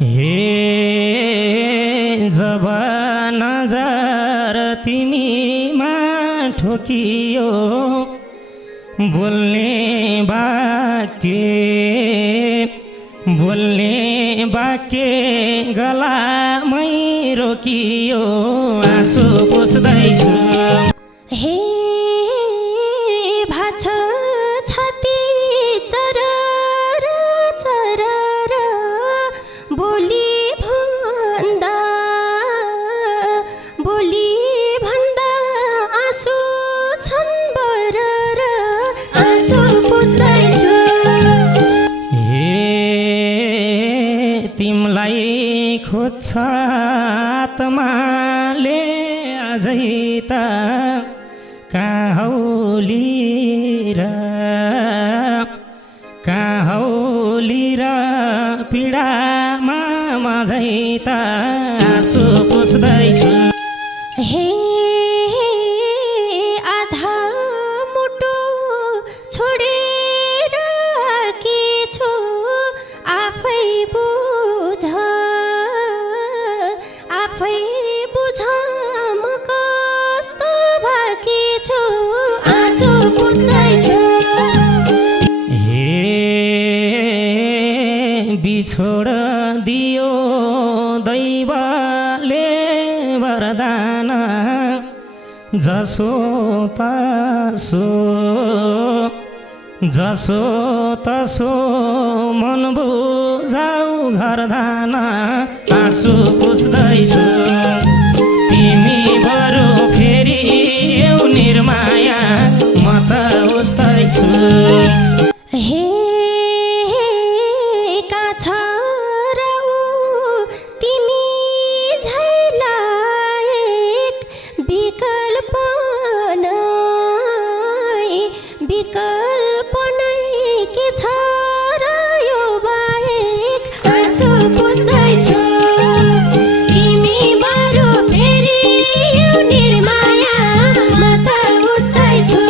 हे जब नजर तिमीमा ठोकियो बोल्ने बाके गलामै रोकियो आँसु पुस्दैछु। हे भाछ छाती चरर चरर बोली भन्दा आँसु छन् बरर आँसु पुस्दैछु। हे तिमलाई खोज्छ आत्माले अझै त कहाँ हौली र पीडामा मझै त आँसु पुस्दैछु। हे आधा मुटु छोडेर के छु आफै बुझ म कस्तो बाँकी छु आँसु पुस्दैछु। हे बिछोड दियो दैवले वरदान जसो तसो मन बुझाउ घरधान आँसु पुस्दैछु। तिमी बरु फेरिeu निर्माया म त उस्तैछु। हे काछ र ऊ तिमी झैलायक विकल्प नै के छ र यो बाहेक आँसु पुस्दैछु। तिमी बरु फेरि eu निर्माया म त उस्तैछु।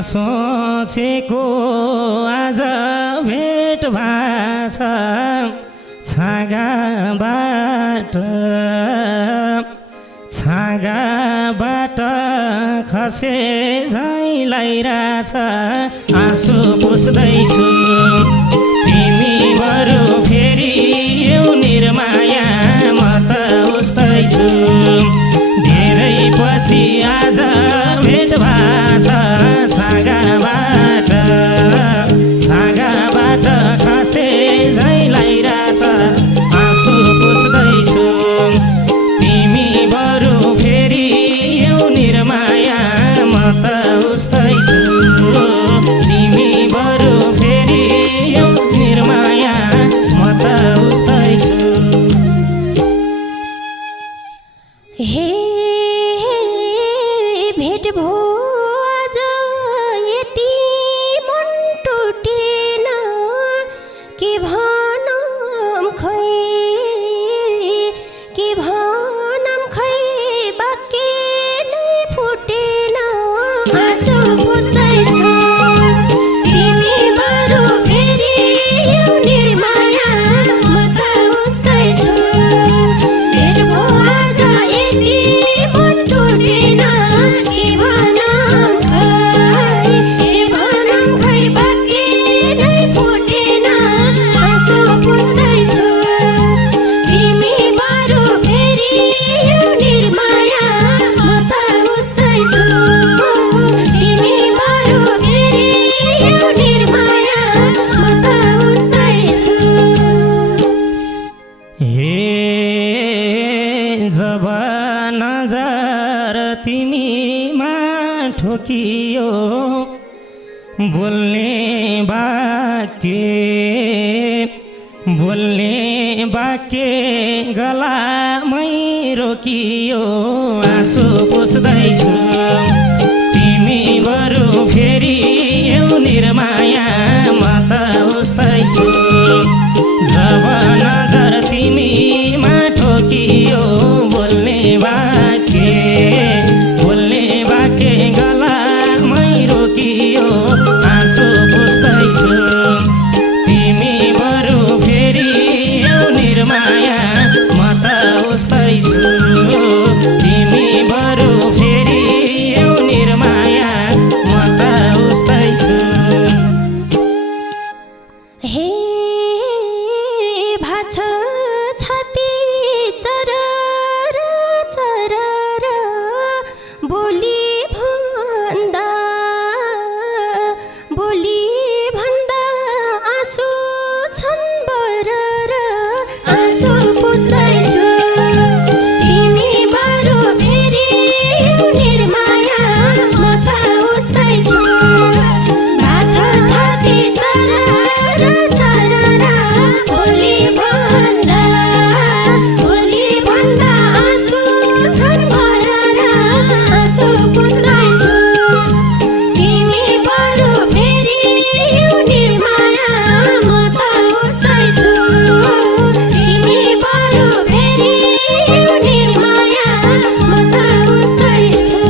सोचेको आज भेट भाछ छागाबाट खसे झैँ लागिरहेछ आँसु पुस्दैछु। तिमी बरु फेरि eu निर्माया म त उस्तैछु। धेरै पछि आज भेट भाछ छागाबाट खसे झैँ लागिरहेछ आँसु पुस्दैछु। तिमी बरु फेरि eu निर्माया म त उस्तैछु। तिमी बरु फेरि eu ठोकियो बोल्ने बाके गलामै रोकियो आँसु पुस्दैछु तिमी बरु फेरि यो निर्माया म त उस्तैछु जब नजर तिमीमा ठोकियो बोल्ने बाके गलामै रोकियो आँसु पुस्दैछु तिमी बरु फेरि यो निर्माया म त उस्तैछु तिमी बरु फेरि यो निर्माया म त उस्तैछु हे भाछ छाती चरर चरर बोली भन्दा आँसु छन् बरर आँसु पुस्दैछु तिमी बरु फेरि यो निर्माया म त उस्तैछु भाछ छाती चरर चरर बोली भन्दा आँसु छन् बरर आँसु पुस्दैछु तिमी बरु फेरि यो निर्माया म त उस्तैछु तिमी बरु फेरि यो निर्माया म त उस्तैछु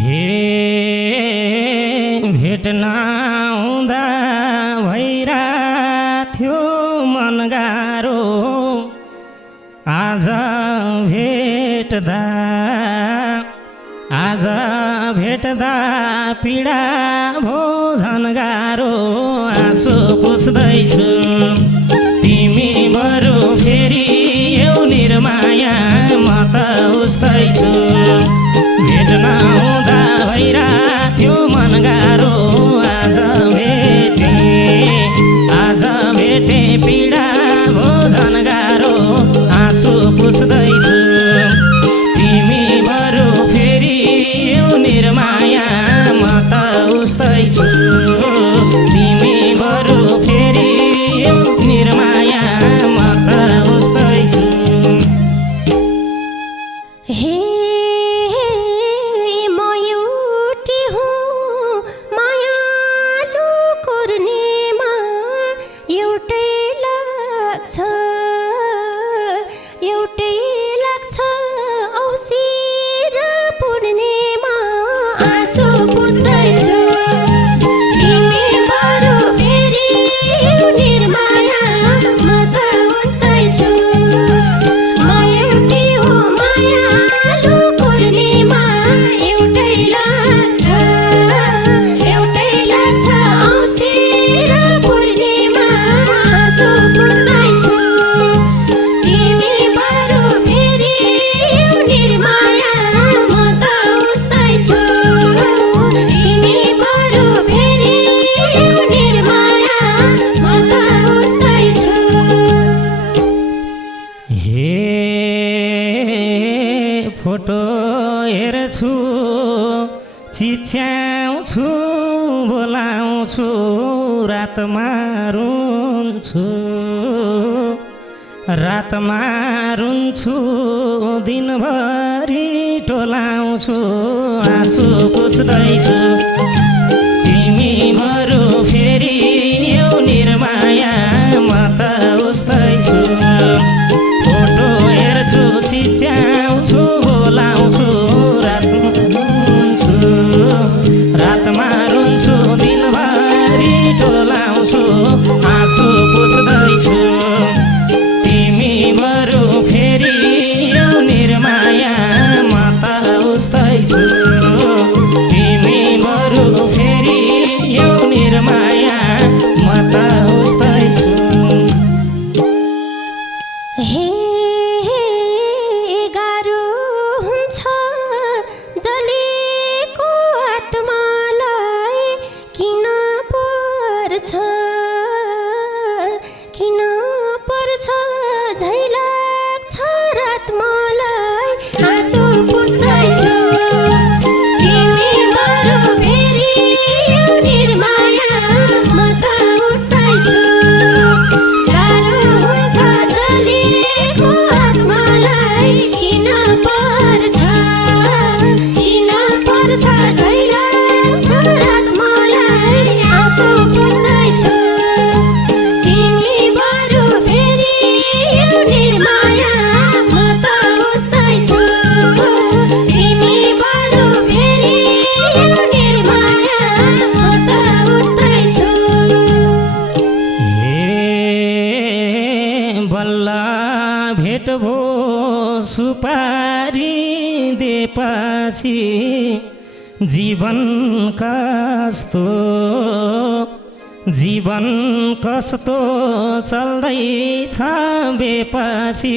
हे भेट्न आउँदा भइराथ्यो मन गाह्रो आज भेट्दा पीडा भो झन् गाह्रो आँसु पुस्दैछु तिमी बरु फेरि यो निर्माया म त उस्तैछु भेट्न आउँदा भइराथ्यो मन गाह्रो आज भेटे पीडा भो झन् गाह्रो आँसु पुस्दैछु तिमी बरु फेरि यो निर्माया म त उस्तैछु तिमी बरु फेरि यो निर्माया म त उस्तैछु हे म एउटी हुँ मायालु कुर्नेमा एउटै लाग्छ औँसी र पूर्णिमा आँसु पुस्दैछु तिमी बरु फेरि यो निर्माया म त उस्तैछु म एउटी हुँ मायालु कुर्नेमा एउटै लाग्छ औँसी र पूर्णिमा आँसु पुस्दैछु तिमी बरु फेरि यो निर्माया म त उस्तैछु तिमी बरु फेरि यो निर्माया म त उस्तैछु हे फोटो हेर्छु चिच्याउँछु बोलाउँछु रातमा रुन्छु दिनभरि टोलाउँछु आँसु पुस्दैछु तिमी बरु फेरि यो निर्माया म त उस्तैछु फोटो हेर्छु चिच्याउँछु बोलाउँछु रातमा रुन्छु दिनभरि टोलाउँछु आँसु पुस्दैछु तिमी बरु फेरि यो निर्माया म त उस्तैछु तिमी बरु फेरि यो निर्माया म त उस्तैछु हे गाह्रो हुन्छ जलेको आत्मालाई किन पर्छ झै लाग्छ रात मलाई आँसु पुस्दैछु भेटेपछि जीवन कस्तो चल्दैछ बेपछि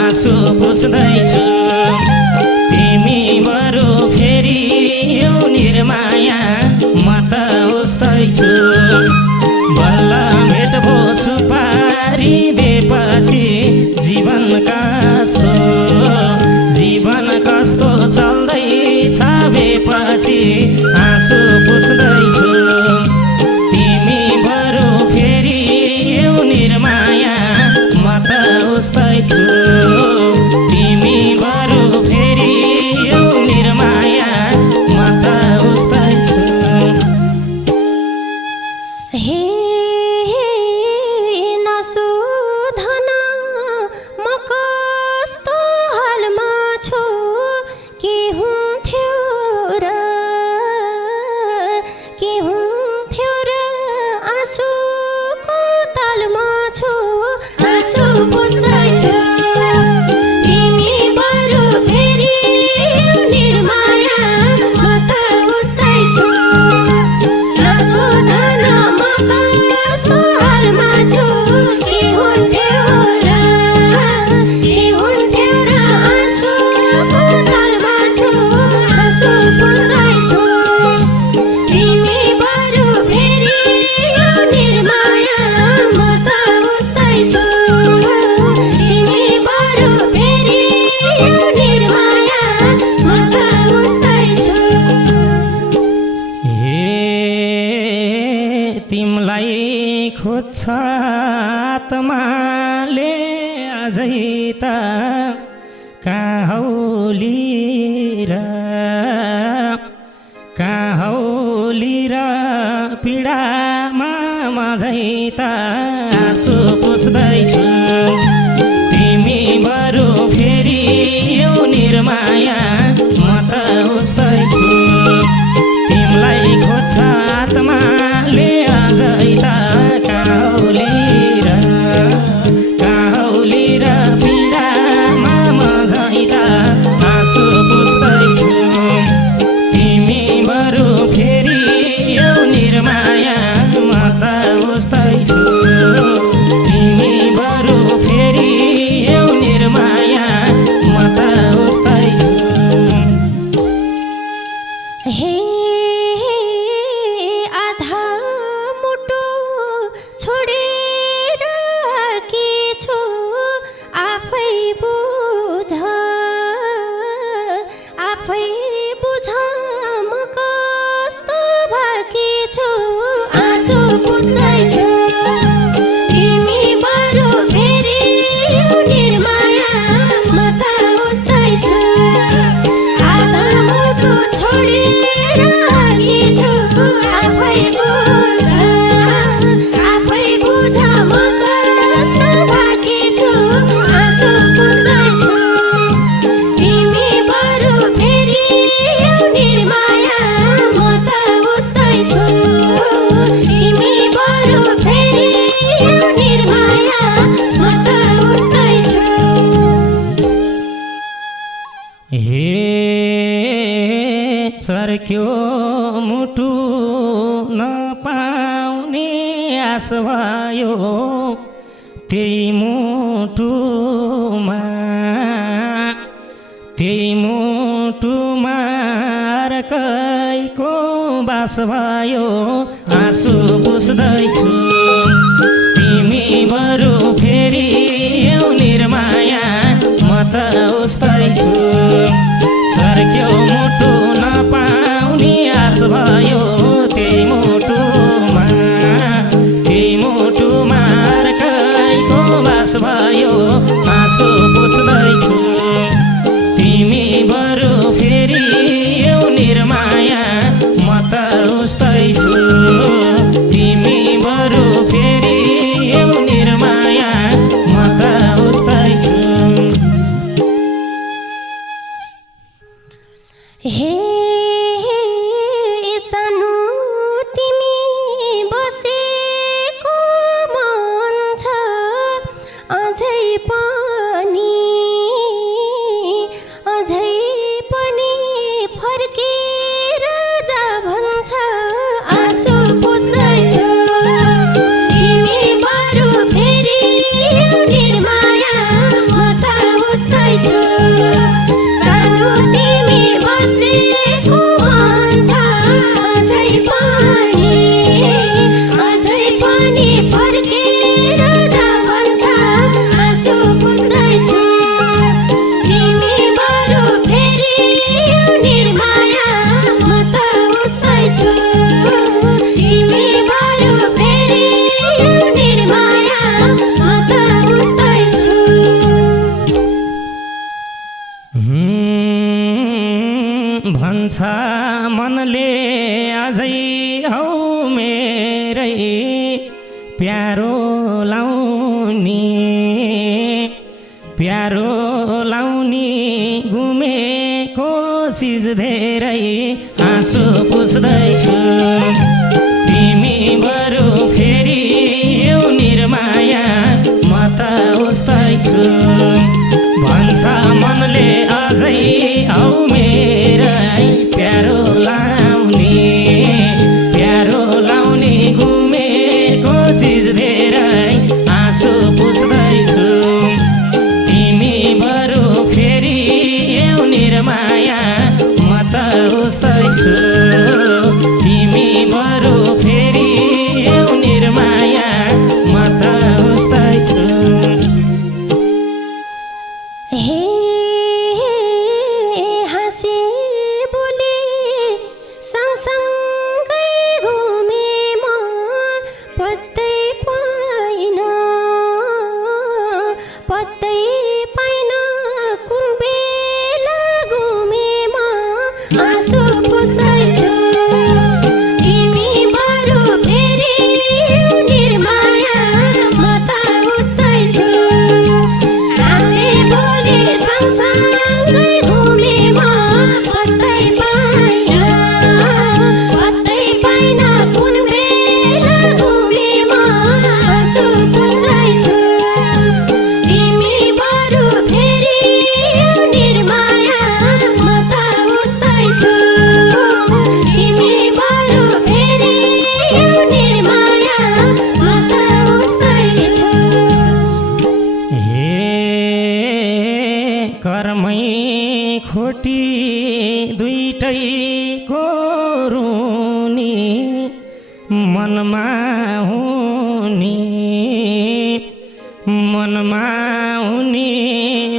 आँसु पुस्दैछु तिमी बरु फेरि यो निर्माया म त उस्तै छु बल्ल भेट भो सुपारी दिएपछि जीवन कस्तो चल्दैछ बेपछि आँसु पुस्दैछु तिमी बरु फेरि यो निर्माया म त उस्तै छु तिमी बरु फेरि यो निर्माया म त उस्तै छु हे नसोधन म कस्तो हालमा छु के हुन्थ्यो र आँसुको तालमा छु आँसु पुस्दैछु तिमी बरु फेरि निर्माया म त उस्तै छु नसोधन म कस्तो हालमा छु के हुन्थ्यो र आँसुको तालमा छु आँसु पुस्दैछु तिमी बरु फेरि निर्माया म त उस्तै छु तिमी बरु फेरि निर्माया म त उस्तै छु हे तिमलाई खोज्छ आत्माले अझै त कहाँ हौली र पीडामा मझै त आँसु पुस्दैछु तिमी बरु फेरि यो निर्माया म त उस्तै छु तिमलाई खोज्छ आत्माले अझै त कहाँ हौली र पीडामा मझै त आँसु पुस्दैछु तिमी बरु फेरि यो निर्माया म त उस्तै छु तिमी बरु फेरि यो निर्माया म त उस्तै छु हे आधा मुटु छोडेर के छु आफै बुझ म कस्तो भएकी छु आँसु पुस्दैछु तिमी बरु फेरि निर्माया म त उस्तै छु आधा मुटु छोडेर के छु आफै बुझ म कस्तो भएकी छु आँसु पुस्दैछु तिमी बरु फेरि निर्माया म त उस्तै छु तिमी बरु फेरि निर्माया म त उस्तै छु हे चर्क्यो मुटु नपाउने आस भयो त्यही मुटुमा अर्कैको बास भयो आँसु पुस्दैछु तिमी बरु फेरि यो निर्माया म त उस्तै छु चर्क्यो मुटु नपाउने आस भयो त्यही मुटुमा अर्कैको बास भयो आँसु पुस्दैछु तिमी बरु फेरि यो निर्माया म त उस्तै छु तिमी बरु फेरि यो निर्माया म त उस्तै छु हे भन्छ मनले अझै हौ मेरै प्यारो लाउने घुमेको चिज धेरै आँसु पुस्दैछु तिमी बरु फेरि यो निर्माया म त उस्तै छु भन्छ मनले अझै हौ मेरै प्यारो लाउने घुमेको चिज धेरै आँसु पुस्दैछु तिमी बरु फेरि यो निर्माया म त उस्तै छु तिमी बरु फेरि यो निर्माया म त उस्तै छु हे हाँसे बोले सँगसँगै घुमे म पत्तै पाइन कुन बेला घुमे म आँसु पुस्दैछु तिमी बरु फेरि निर्माया म त उस्तै छु हाँसे बोले सँगसँगै घुमे म पत्तै पाइन कुन बेला घुमे म आँसु पुस्दैछु तिमी बरु फेरि निर्माया म त उस्तै छु तिमी बरु फेरि निर्माया म त उस्तै छु हे कर्मै खोटी दुईटैको रुनी मनमा हुने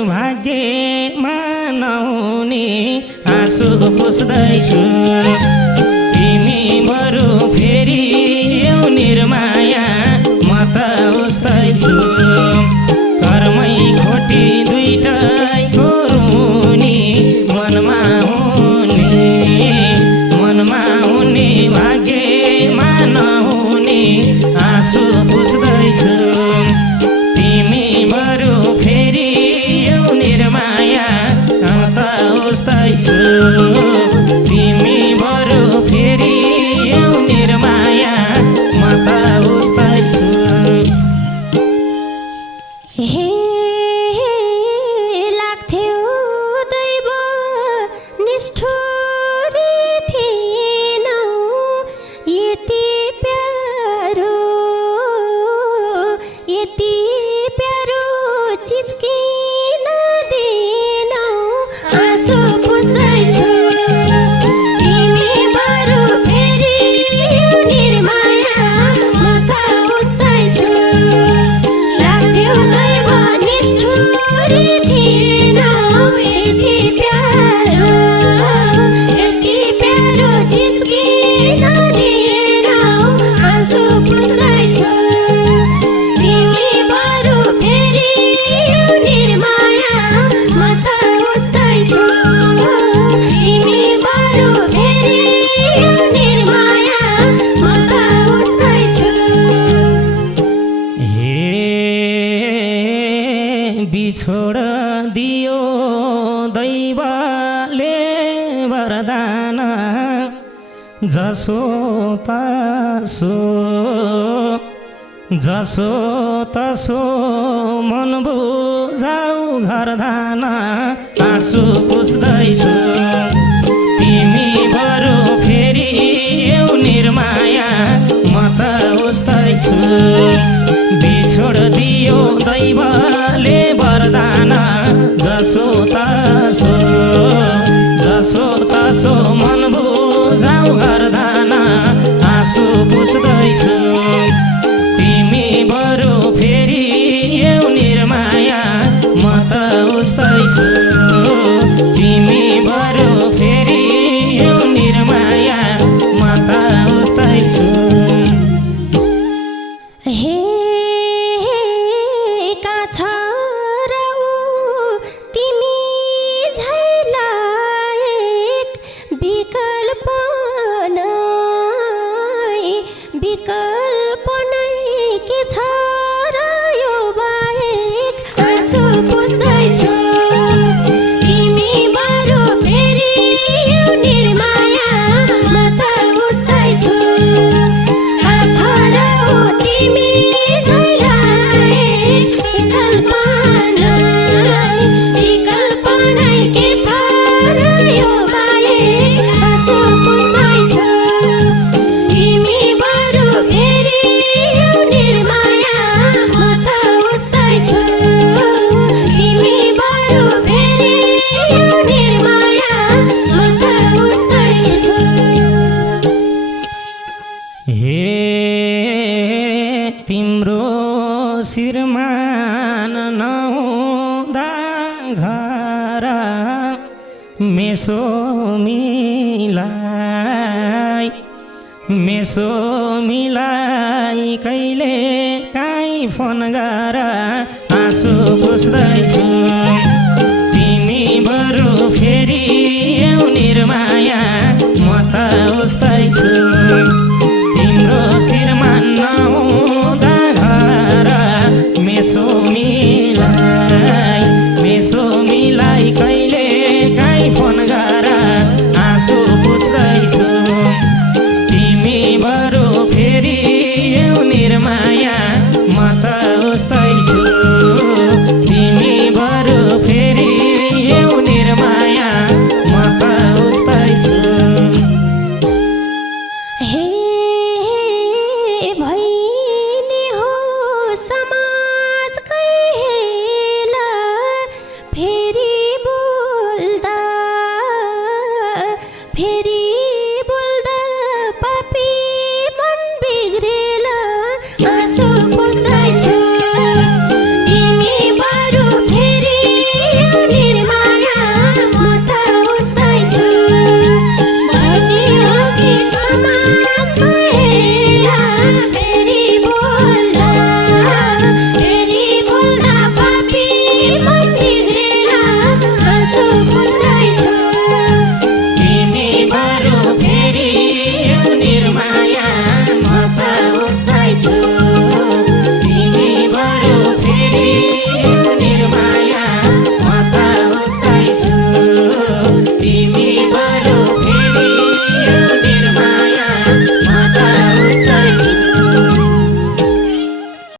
भाग्यमा नहुने आँसु पुस्दैछु तिमी बरु फेरि यो निर्माया म त उस्तै छु कर्मै खोटी दुईटैको रुनी मनमा हुने भाग्यमा नहुने आँसु पुस्दैछु तिमी बरु फेरि यो निर्माया म त उस्तै छु तिमी बरु फेरि यो निर्माया म त उस्तै छु हे लाग्थ्यो दैव निष्ठुरी थिएनौ यति प्यारो चिज किन दिएनौ आँसु पुस्दैछु तिमी बरु फेरि निर्माया म त उस्तै छु लाग्थ्यो दैव निष्ठुरी थिएनौ यति प्यारो चिज किन दिएनौ आँसु पुस्दैछु तिमी बरु फेरि निर्माया म त उस्तै छु तिमी बरु फेरि निर्माया म त उस्तै छु हे बिछोड दियो दैवले वरदान जसो तसो मन बुझाउ घरधान आँसु पुस्दैछु तिमी बरु फेरि यो निर्माया म त उस्तै छु बिछोड दियो दैवले वरदान जसो तसो मन बुझाउ घरधान आँसु पुस्दैछु तिमी बरु फेरि यो निर्माया म त उस्तै छु तिमी बरु फेरि यो निर्माया म त उस्तै छु हे का छ र ऊ तिमी झैलाई तिमीलाई मेसो मिलाई कहिले काहीँ फोन गर आँसु पुस्दैछु तिमी बरु फेरि एउ निर्माया म त उस्तै छु तिम्रो शिरमा